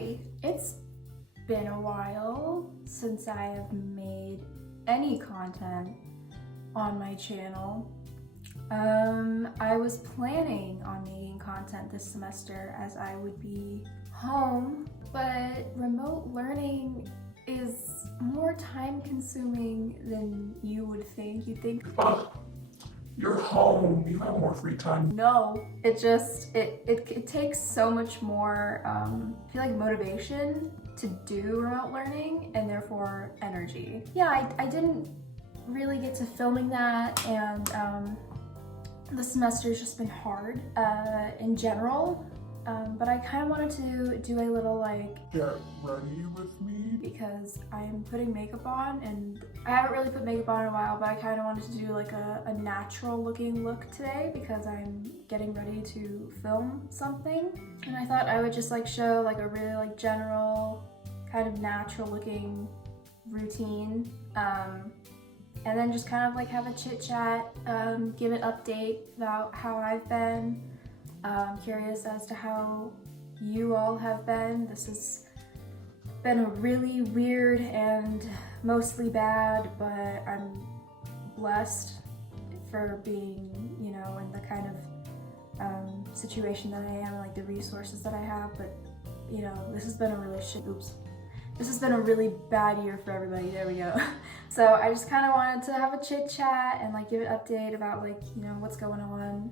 Hi, it's been a while since I have made any content on my channel. I was planning on making content this semester as I would be home, but remote learning is more time consuming than you would think. You'd think, You're home, you have more free time. no, it takes so much more, I feel like motivation to do remote learning and therefore energy. Yeah, I didn't really get to filming that, and the semester's just been hard in general, but I kind of wanted to do a little like Get ready with me. because I'm putting makeup on, and I haven't really put makeup on in a while, but I kind of wanted to do like a natural looking look today because I'm getting ready to film something, and I thought I would just like show like a really like general kind of natural looking routine, and then just kind of like have a chit chat, give an update about how I've been. Curious as to how you all have been. This has been a really weird and mostly bad, but I'm blessed for being, you know, in the kind of situation that I am, like the resources that I have. But you know, this has been a really This has been a really bad year for everybody. There we go. So I just kind of wanted to have a chit chat and like give an update about like, you know, what's going on.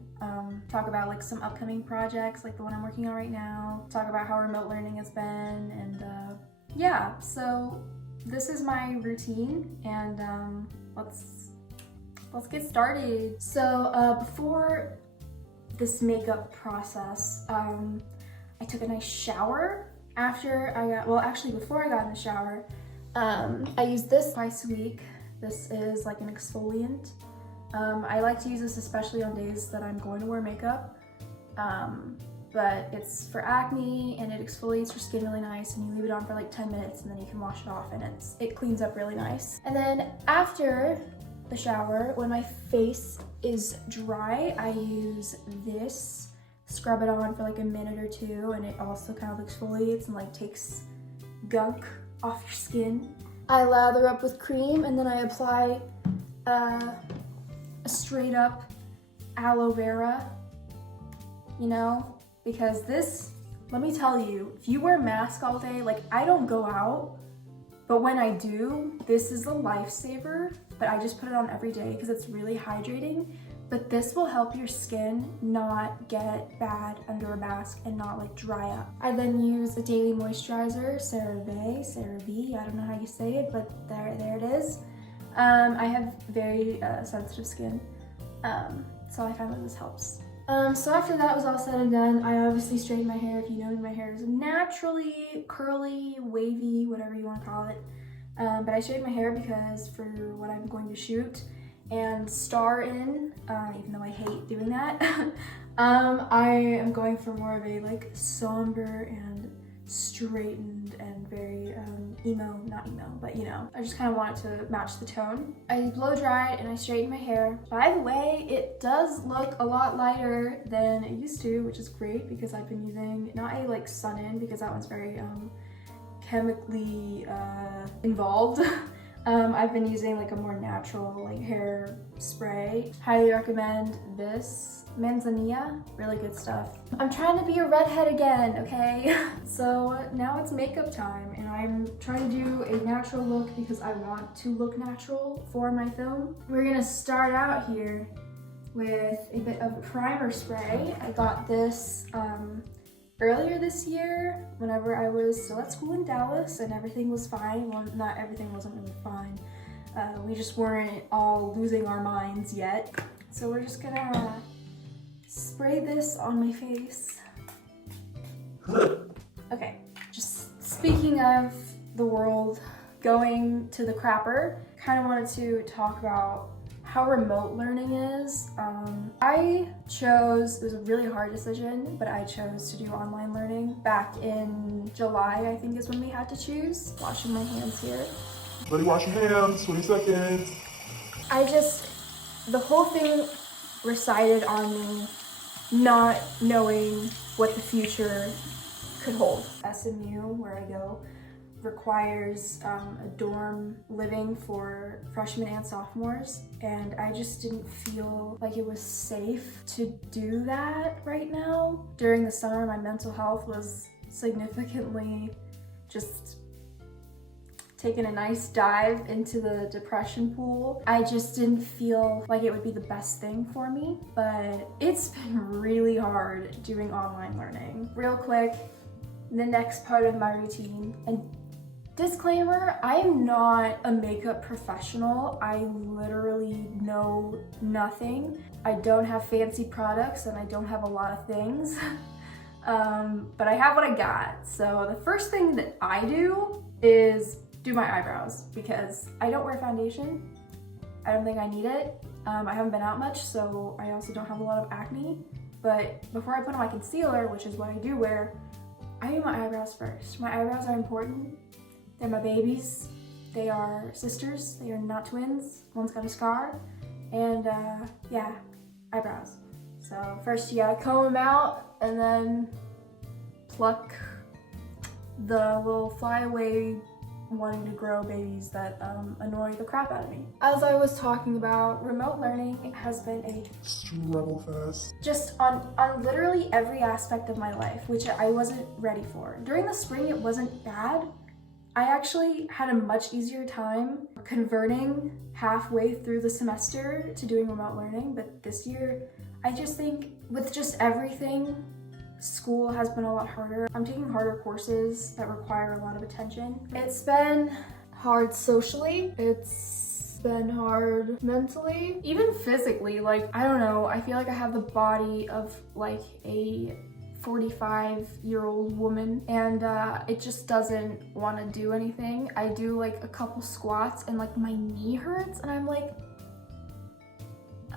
Talk about like some upcoming projects like the one I'm working on right now. Talk about how remote learning has been, and yeah, so this is my routine, and let's get started. So before this makeup process, I took a nice shower. Before I got in the shower, I use this twice a week. This is like an exfoliant. I like to use this especially on days that I'm going to wear makeup, but it's for acne and it exfoliates your skin really nice, and you leave it on for like 10 minutes and then you can wash it off, and it cleans up really nice. And then after the shower, when my face is dry, I use this. Scrub it on for like a minute or two, and it also kind of exfoliates and like takes gunk off your skin. I lather up with cream, and then I apply a straight up aloe vera, you know, because this, let me tell you, if you wear a mask all day, like I don't go out, but when I do, this is a lifesaver. But I just put it on every day because it's really hydrating. But this will help your skin not get bad under a mask and not like dry up. I then use a daily moisturizer, CeraVe, I don't know how you say it, but there it is. I have very sensitive skin, so I find that this helps. So after that was all said and done, I obviously straightened my hair. If you know me, my hair is naturally curly, wavy, whatever you want to call it. But I straightened my hair because for what I'm going to shoot and star in, even though I hate doing that, I am going for more of a like somber and straightened and very not emo, but you know, I just kind of wanted to match the tone. I blow dried and I straightened my hair. By the way, it does look a lot lighter than it used to, which is great because I've been using not a like sun-in because that one's very chemically involved. I've been using like a more natural like hair spray. Highly recommend this. Manzanilla, really good stuff. I'm trying to be a redhead again, okay? So now it's makeup time, and I'm trying to do a natural look because I want to look natural for my film. We're gonna start out here with a bit of primer spray. I got this earlier this year whenever I was still at school in Dallas and everything was fine. Well, not everything wasn't really fine. We just weren't all losing our minds yet. So we're just gonna spray this on my face. Okay, just speaking of the world going to the crapper, kind of wanted to talk about how remote learning is. It was a really hard decision, but I chose to do online learning. Back in July, I think is when we had to choose. Washing my hands here. Ready, wash your hands, 20 seconds. The whole thing recited on me not knowing what the future could hold. SMU, where I go, requires a dorm living for freshmen and sophomores, and I just didn't feel like it was safe to do that right now. During the summer, my mental health was significantly just taking a nice dive into the depression pool. I just didn't feel like it would be the best thing for me, but it's been really hard doing online learning. Real quick, the next part of my routine, and disclaimer, I am not a makeup professional. I literally know nothing. I don't have fancy products and I don't have a lot of things, but I have what I got. So the first thing that I do is do my eyebrows because I don't wear foundation. I don't think I need it. I haven't been out much, so I also don't have a lot of acne. But before I put on my concealer, which is what I do wear, I do my eyebrows first. My eyebrows are important. They're my babies. They are sisters. They are not twins. One's got a scar. And yeah, eyebrows. So first you gotta comb them out and then pluck the little flyaway wanting to grow babies that annoy the crap out of me. As I was talking about, remote learning has been a struggle fest. Just on literally every aspect of my life, which I wasn't ready for. During the spring, it wasn't bad. I actually had a much easier time converting halfway through the semester to doing remote learning, but this year, I just think with just everything, school has been a lot harder. I'm taking harder courses that require a lot of attention. It's been hard socially. It's been hard mentally, even physically. Like, I don't know, I feel like I have the body of like a 45-year-old woman, and it just doesn't want to do anything. I do like a couple squats and like my knee hurts and I'm like,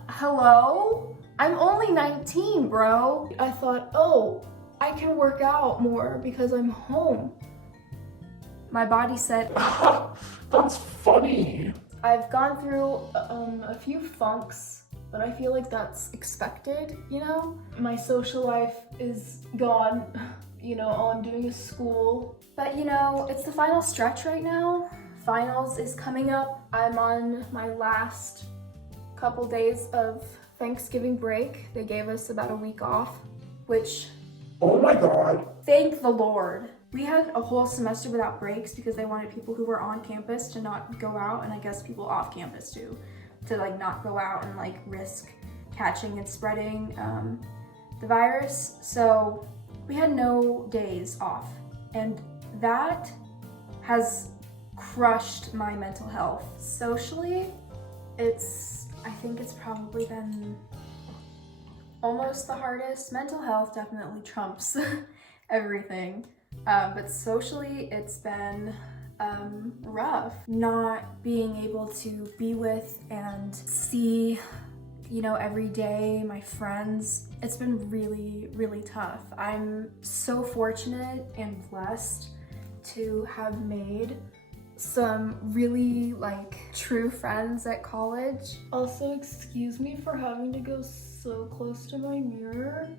hello? I'm only 19, bro. I thought, oh, I can work out more because I'm home. My body said, That's funny. I've gone through a few funks, but I feel like that's expected, you know? My social life is gone. You know, all I'm doing is school. But you know, it's the final stretch right now. Finals is coming up. I'm on my last couple days of Thanksgiving break. They gave us about a week off, which, Oh my god. thank the Lord. We had a whole semester without breaks because they wanted people who were on campus to not go out, and I guess people off campus too, to like not go out and like risk catching and spreading the virus. So we had no days off, and that has crushed my mental health. Socially, I think it's probably been almost the hardest. Mental health definitely trumps everything, but socially it's been rough. Not being able to be with and see, you know, every day my friends, it's been really, really tough. I'm so fortunate and blessed to have made some really like true friends at college. Also, excuse me for having to go so close to my mirror,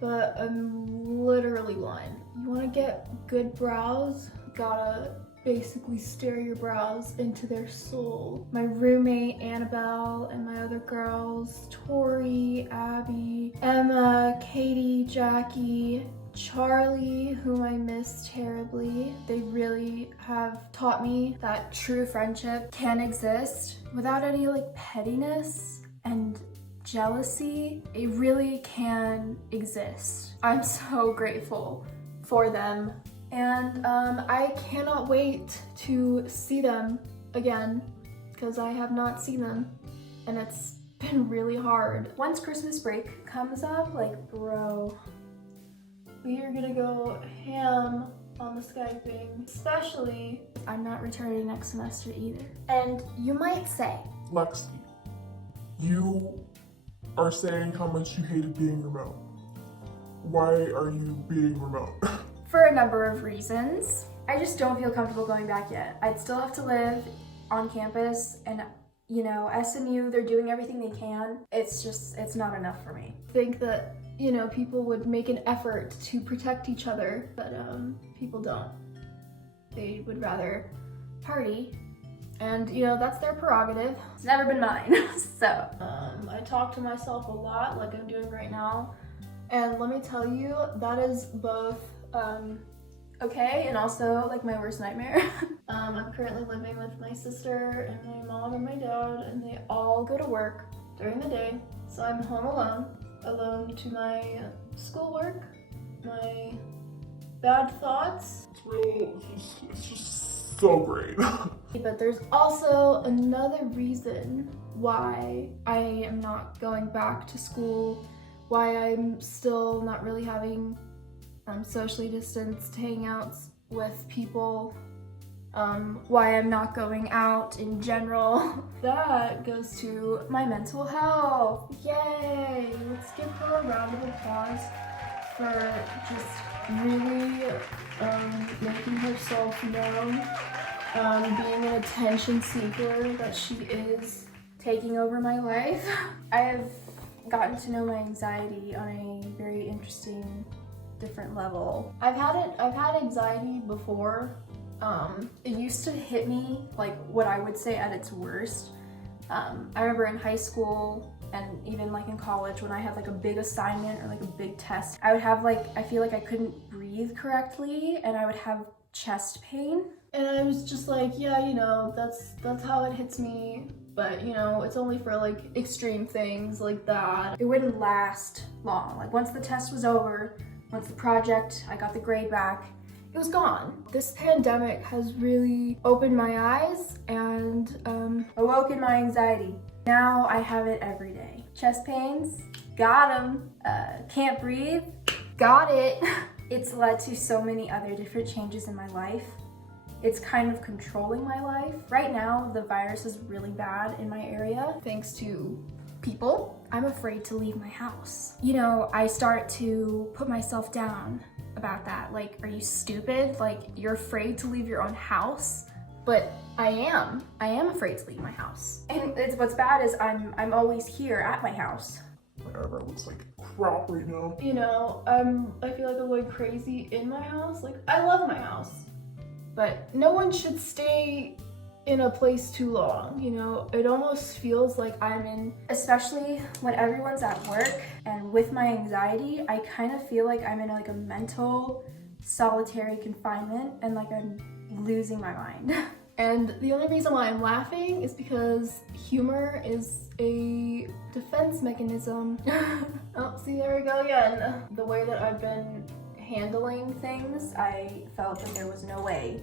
but I'm literally blind. You want to get good brows, gotta basically stare your brows into their soul. My roommate Annabelle and my other girls, Tori, Abby, Emma, Katie, Jackie, Charlie, whom I miss terribly. They really have taught me that true friendship can exist without any like pettiness and jealousy. It really can exist. I'm so grateful for them, and I cannot wait to see them again because I have not seen them and it's been really hard. Once Christmas break comes up, like, bro, we are gonna go ham on the Skyping. Especially, I'm not returning next semester either. And you might say, Lexi, you are saying how much you hated being remote. Why are you being remote? for a number of reasons. I just don't feel comfortable going back yet. I'd still have to live on campus, and you know, SMU, they're doing everything they can. It's not enough for me. I think that you know, people would make an effort to protect each other, but people don't. They would rather party, and you know, that's their prerogative. It's never been mine. So I talk to myself a lot, like I'm doing right now, and let me tell you, that is both okay and also like my worst nightmare. I'm currently living with my sister and my mom and my dad, and they all go to work during the day, so I'm home alone to my schoolwork, my bad thoughts. It's just so great. But there's also another reason why I am not going back to school, why I'm still not really having socially distanced hangouts with people, why I'm not going out in general. That goes to my mental health. Yay! Let's give her a round of applause for just really making herself known, being an attention seeker that she is, taking over my life. I have gotten to know my anxiety on a very interesting, different level. I've had anxiety before. It used to hit me like what I would say at its worst. I remember in high school and even like in college when I had like a big assignment or like a big test, I would have like, I feel like I couldn't breathe correctly and I would have chest pain. And I was just like, yeah, you know, that's how it hits me. But you know, it's only for like extreme things like that. It wouldn't last long. Like once the test was over, once the project, I got the grade back, it was gone. This pandemic has really opened my eyes and awoken my anxiety. Now I have it every day. Chest pains, got 'em. Can't breathe, got it. It's led to so many other different changes in my life. It's kind of controlling my life. Right now, the virus is really bad in my area, thanks to people. I'm afraid to leave my house. You know, I start to put myself down about that. Like, are you stupid? Like, you're afraid to leave your own house? But I am afraid to leave my house. And what's bad is I'm always here at my house. Everyone looks like crap right now. You know, I feel like I'm going crazy in my house. Like, I love my house, but no one should stay in a place too long, you know? It almost feels like I'm in, especially when everyone's at work and with my anxiety, I kind of feel like I'm in like a mental solitary confinement and like I'm losing my mind. And the only reason why I'm laughing is because humor is a defense mechanism. Oh, see, there we go again. The way that I've been handling things, I felt that there was no way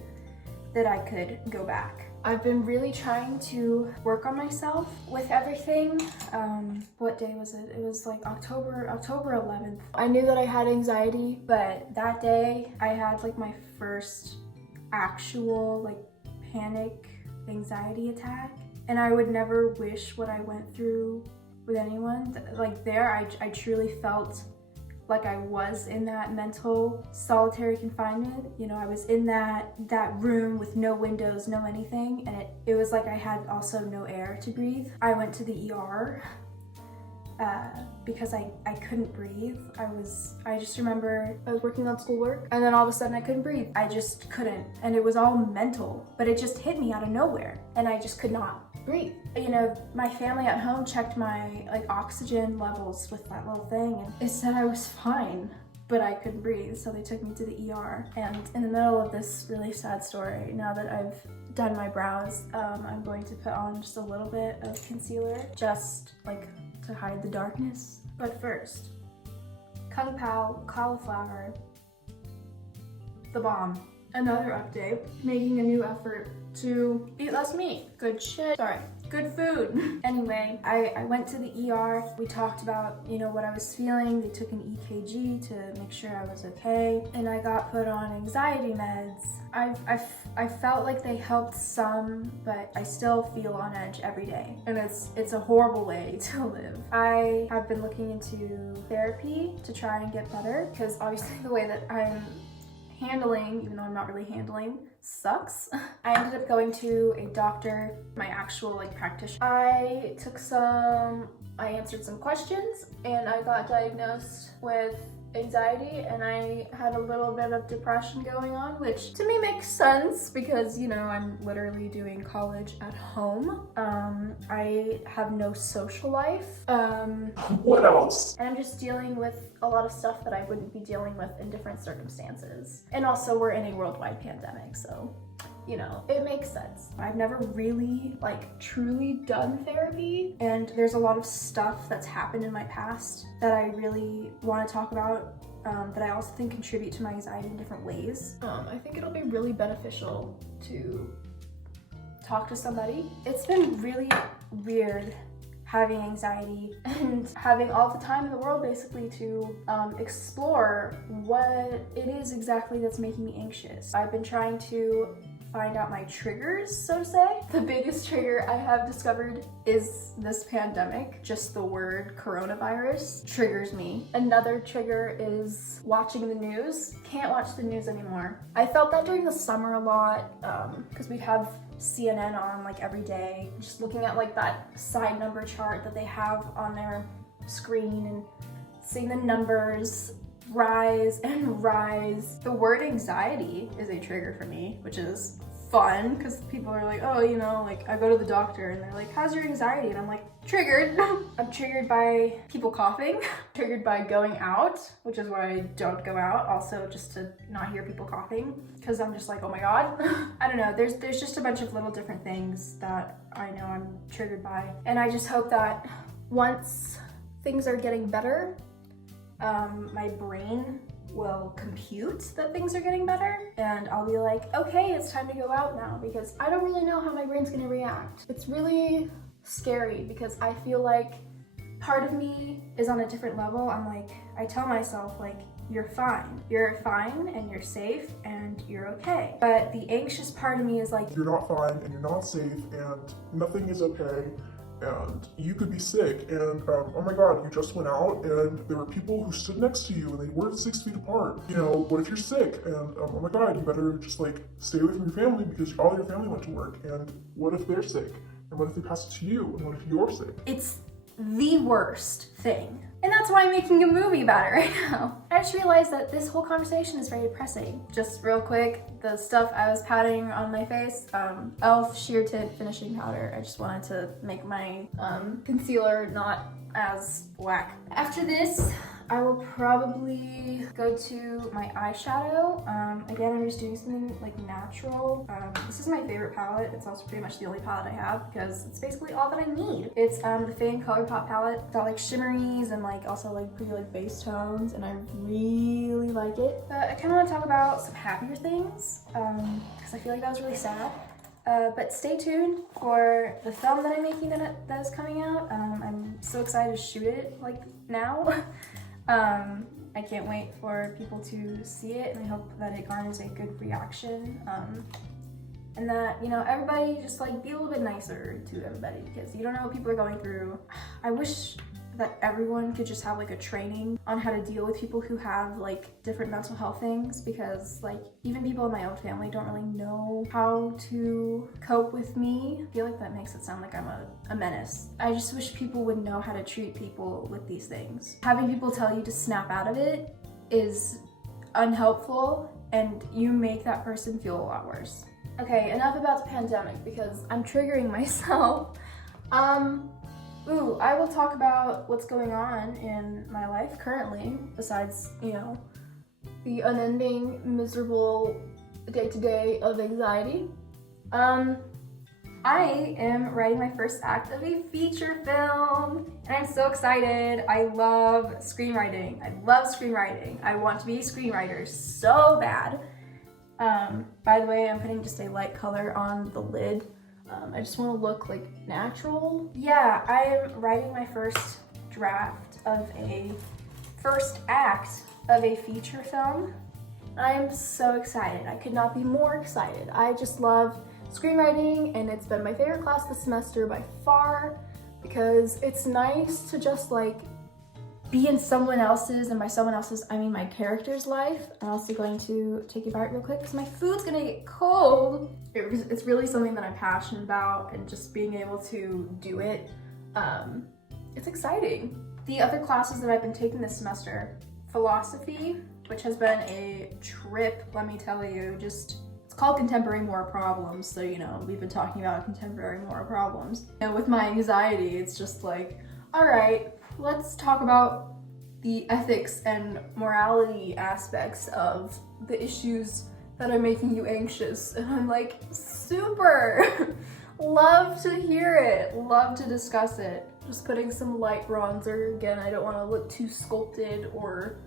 that I could go back. I've been really trying to work on myself with everything. What day was it? It was like October 11th. I knew that I had anxiety, but that day I had like my first actual like panic anxiety attack. And I would never wish what I went through with anyone. Like there, I truly felt like I was in that mental solitary confinement. You know, I was in that room with no windows, no anything, and it was like I had also no air to breathe. I went to the ER because I couldn't breathe. I just remember I was working on schoolwork and then all of a sudden I couldn't breathe. I just couldn't, and it was all mental, but it just hit me out of nowhere and I just could not breathe. You know, my family at home checked my like oxygen levels with that little thing and it said I was fine, but I couldn't breathe, so they took me to the ER. And in the middle of this really sad story, now that I've done my brows, I'm going to put on just a little bit of concealer, just like to hide the darkness. But first, Kung Pao cauliflower, the bomb. Another update, making a new effort to eat less meat. Good shit. Sorry, good food. Anyway, I went to the ER. We talked about, you know, what I was feeling. They took an EKG to make sure I was okay. And I got put on anxiety meds. I felt like they helped some, but I still feel on edge every day. And it's a horrible way to live. I have been looking into therapy to try and get better, because obviously the way that I'm handling, even though I'm not really handling, sucks. I ended up going to a doctor, my actual like practitioner. I answered some questions and I got diagnosed with anxiety, and I had a little bit of depression going on, which to me makes sense because, you know, I'm literally doing college at home. I have no social life. What else? And I'm just dealing with a lot of stuff that I wouldn't be dealing with in different circumstances. And also we're in a worldwide pandemic, so you know, it makes sense. I've never really like truly done therapy, and there's a lot of stuff that's happened in my past that I really want to talk about, that I also think contribute to my anxiety in different ways. I think it'll be really beneficial to talk to somebody. It's been really weird having anxiety and having all the time in the world basically to explore what it is exactly that's making me anxious. I've been trying to find out my triggers, so to say. The biggest trigger I have discovered is this pandemic. Just the word coronavirus triggers me. Another trigger is watching the news. Can't watch the news anymore. I felt that during the summer a lot, because we'd have CNN on like every day, just looking at like that side number chart that they have on their screen and seeing the numbers rise and rise. The word anxiety is a trigger for me, which is fun because people are like, oh, you know, like I go to the doctor and they're like, how's your anxiety? And I'm like, triggered. I'm triggered by people coughing, triggered by going out, which is why I don't go out, also just to not hear people coughing because I'm just like, oh my god. I don't know, there's just a bunch of little different things that I know I'm triggered by, and I just hope that once things are getting better, my brain will compute that things are getting better, and I'll be like, okay, it's time to go out now, because I don't really know how my brain's gonna react. It's really scary because I feel like part of me is on a different level. I'm like, I tell myself like, you're fine and you're safe and you're okay. But the anxious part of me is like, you're not fine and you're not safe and nothing is okay. And you could be sick, and oh my god, you just went out and there were people who stood next to you and they weren't 6 feet apart. You know, what if you're sick? And oh my god, you better just like stay away from your family because all your family went to work. And what if they're sick? And what if they pass it to you? And what if you're sick? It's the worst thing. And that's why I'm making a movie about it right now. I just realized that this whole conversation is very depressing. Just real quick, the stuff I was patting on my face, e.l.f. Sheer Tint Finishing Powder. I just wanted to make my concealer not as black. After this, I will probably go to my eyeshadow. Again, I'm just doing something like natural. This is my favorite palette. It's also pretty much the only palette I have because it's basically all that I need. It's the Fan ColourPop palette. It's got like shimmeries and like also like pretty like base tones, and I really like it. I kind of want to talk about some happier things because I feel like that was really sad. But stay tuned for the film that I'm making that is coming out. I'm so excited to shoot it like now. I can't wait for people to see it, and I hope that it garners a good reaction. And that, you know, everybody just like be a little bit nicer to everybody because you don't know what people are going through. I wish that everyone could just have like a training on how to deal with people who have like different mental health things, because like even people in my own family don't really know how to cope with me. I feel like that makes it sound like I'm a menace. I just wish people would know how to treat people with these things. Having people tell you to snap out of it is unhelpful, and you make that person feel a lot worse. Okay, enough about the pandemic because I'm triggering myself. I will talk about what's going on in my life currently, besides, you know, the unending, miserable day-to-day of anxiety. I am writing my first act of a feature film, and I'm so excited. I love screenwriting. I want to be a screenwriter so bad. By the way, I'm putting just a light color on the lid. I just want to look like natural. Yeah, I am writing my first draft of a first act of a feature film. I am so excited. I could not be more excited. I just love screenwriting, and it's been my favorite class this semester by far because it's nice to just like be in someone else's, and by someone else's, I mean my character's life. I'm also going to take a bite real quick because my food's gonna get cold. It's really something that I'm passionate about, and just being able to do it, it's exciting. The other classes that I've been taking this semester, philosophy, which has been a trip, let me tell you. It's called contemporary moral problems, so you know, we've been talking about contemporary moral problems. And with my anxiety, it's just like, all right, let's talk about the ethics and morality aspects of the issues that are making you anxious. And I'm like, super! Love to hear it, love to discuss it. Just putting some light bronzer. Again, I don't want to look too sculpted or,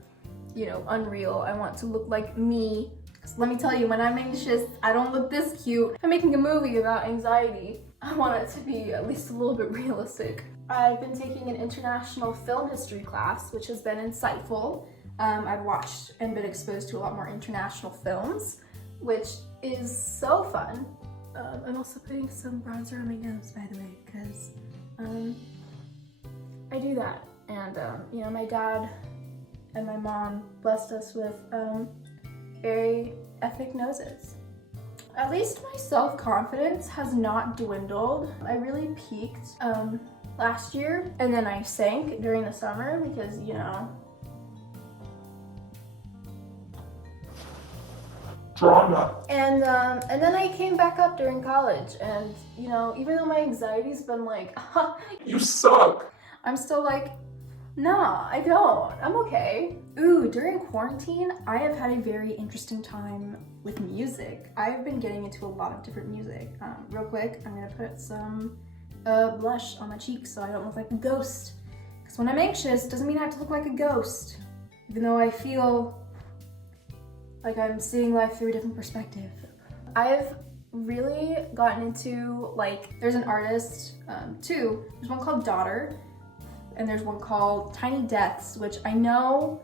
you know, unreal. I want to look like me. Because let me tell you, when I'm anxious, I don't look this cute. If I'm making a movie about anxiety, I want it to be at least a little bit realistic. I've been taking an international film history class, which has been insightful. I've watched and been exposed to a lot more international films, which is so fun. I'm also putting some bronzer on my nose, by the way, because I do that. And you know, my dad and my mom blessed us with very epic noses. At least my self-confidence has not dwindled. I really peaked last year, and then I sank during the summer because, you know, Drama. And then I came back up during college, and you know, even though my anxiety's been like, You suck. I'm still like, nah, I don't. I'm okay. Ooh, during quarantine, I have had a very interesting time with music. I've been getting into a lot of different music. Real quick, I'm gonna put some blush on my cheeks so I don't look like a ghost. Because when I'm anxious, doesn't mean I have to look like a ghost. Even though I feel like I'm seeing life through a different perspective. I've really gotten into, like, there's an artist, two. There's one called Daughter, and there's one called Tiny Deaths, which I know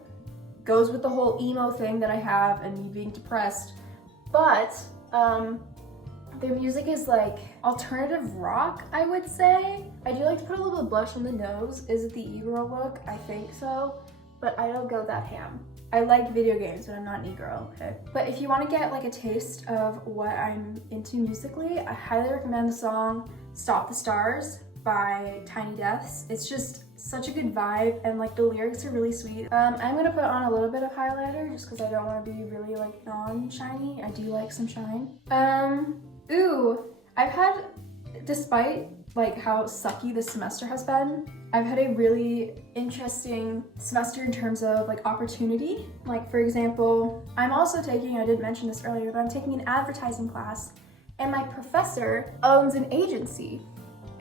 goes with the whole emo thing that I have and me being depressed, but their music is like alternative rock, I would say. I do like to put a little bit of blush on the nose. Is it the e-girl look? I think so, but I don't go that ham. I like video games, but I'm not an e-girl, okay? But if you want to get like a taste of what I'm into musically, I highly recommend the song Stop the Stars by Tiny Deaths. It's just such a good vibe, and like the lyrics are really sweet. I'm gonna put on a little bit of highlighter just because I don't want to be really like non-shiny. I do like some shine. Ooh, I've had, despite like how sucky this semester has been, I've had a really interesting semester in terms of like opportunity. Like for example, I'm also taking, I did mention this earlier, but I'm taking an advertising class, and my professor owns an agency.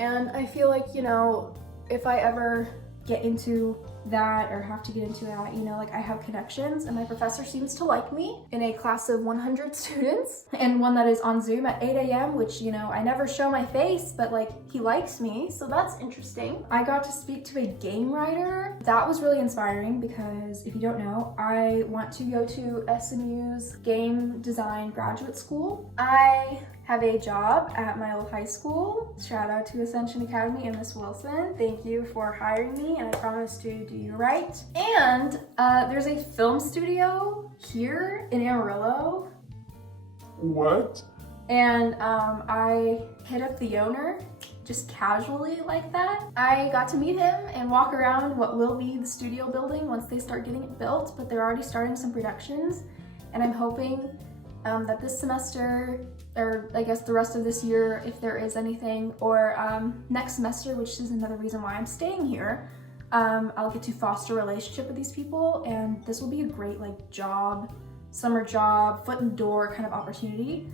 And I feel like, you know, if I ever get into that or have to get into that, you know, like I have connections, and my professor seems to like me in a class of 100 students, and one that is on Zoom at 8 a.m., which, you know, I never show my face, but like he likes me, so that's interesting. I got to speak to a game writer. That was really inspiring because if you don't know, I want to go to SMU's game design graduate school. I have a job at my old high school. Shout out to Ascension Academy and Miss Wilson. Thank you for hiring me, and I promise to do you right. And there's a film studio here in Amarillo. What? And I hit up the owner just casually like that. I got to meet him and walk around what will be the studio building once they start getting it built, but they're already starting some productions, and I'm hoping that this semester, or I guess the rest of this year, if there is anything, or next semester, which is another reason why I'm staying here, I'll get to foster a relationship with these people, and this will be a great like job, summer job, foot in the door kind of opportunity.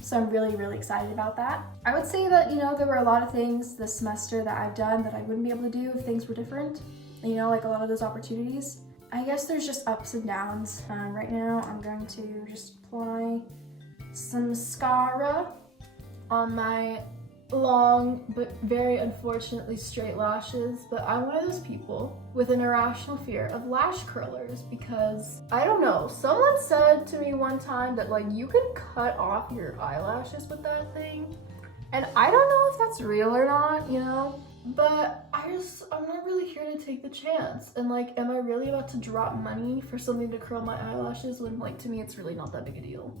So I'm really, really excited about that. I would say that, you know, there were a lot of things this semester that I've done that I wouldn't be able to do if things were different, you know, like a lot of those opportunities. I guess there's just ups and downs. Right now, I'm going to just apply some mascara on my long but very unfortunately straight lashes. But I'm one of those people with an irrational fear of lash curlers because, I don't know, someone said to me one time that like you could cut off your eyelashes with that thing. And I don't know if that's real or not, you know? But I'm not really here to take the chance. And like, am I really about to drop money for something to curl my eyelashes when like to me it's really not that big a deal?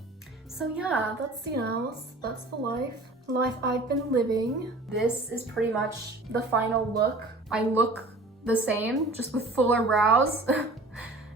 So yeah, that's, you know, that's the life I've been living. This is pretty much the final look. I look the same, just with fuller brows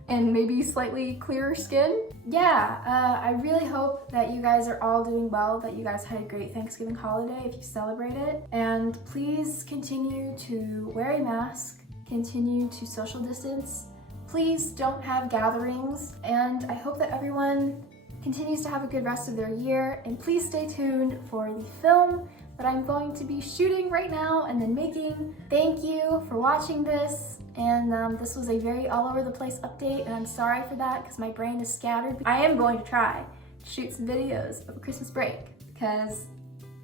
and maybe slightly clearer skin. Yeah, I really hope that you guys are all doing well, that you guys had a great Thanksgiving holiday if you celebrate it. And please continue to wear a mask, continue to social distance. Please don't have gatherings. And I hope that everyone continues to have a good rest of their year. And please stay tuned for the film that I'm going to be shooting right now and then making. Thank you for watching this. And this was a very all over the place update, and I'm sorry for that because my brain is scattered. I am going to try to shoot some videos over Christmas break because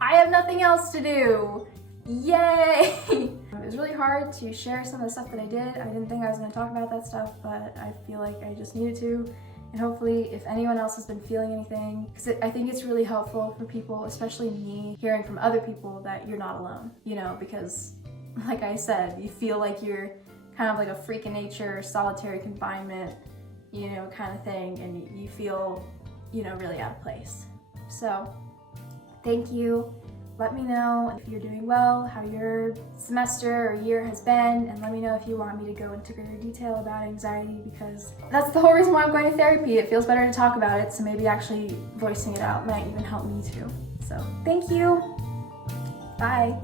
I have nothing else to do. Yay! It was really hard to share some of the stuff that I did. I didn't think I was going to talk about that stuff, but I feel like I just needed to. And hopefully if anyone else has been feeling anything, because I think it's really helpful for people, especially me, hearing from other people that you're not alone, you know, because like I said, you feel like you're kind of like a freak of nature, solitary confinement, you know, kind of thing, and you feel, you know, really out of place. So thank you. Let me know if you're doing well, how your semester or year has been, and let me know if you want me to go into greater detail about anxiety, because that's the whole reason why I'm going to therapy. It feels better to talk about it, so maybe actually voicing it out might even help me too. So thank you. Bye.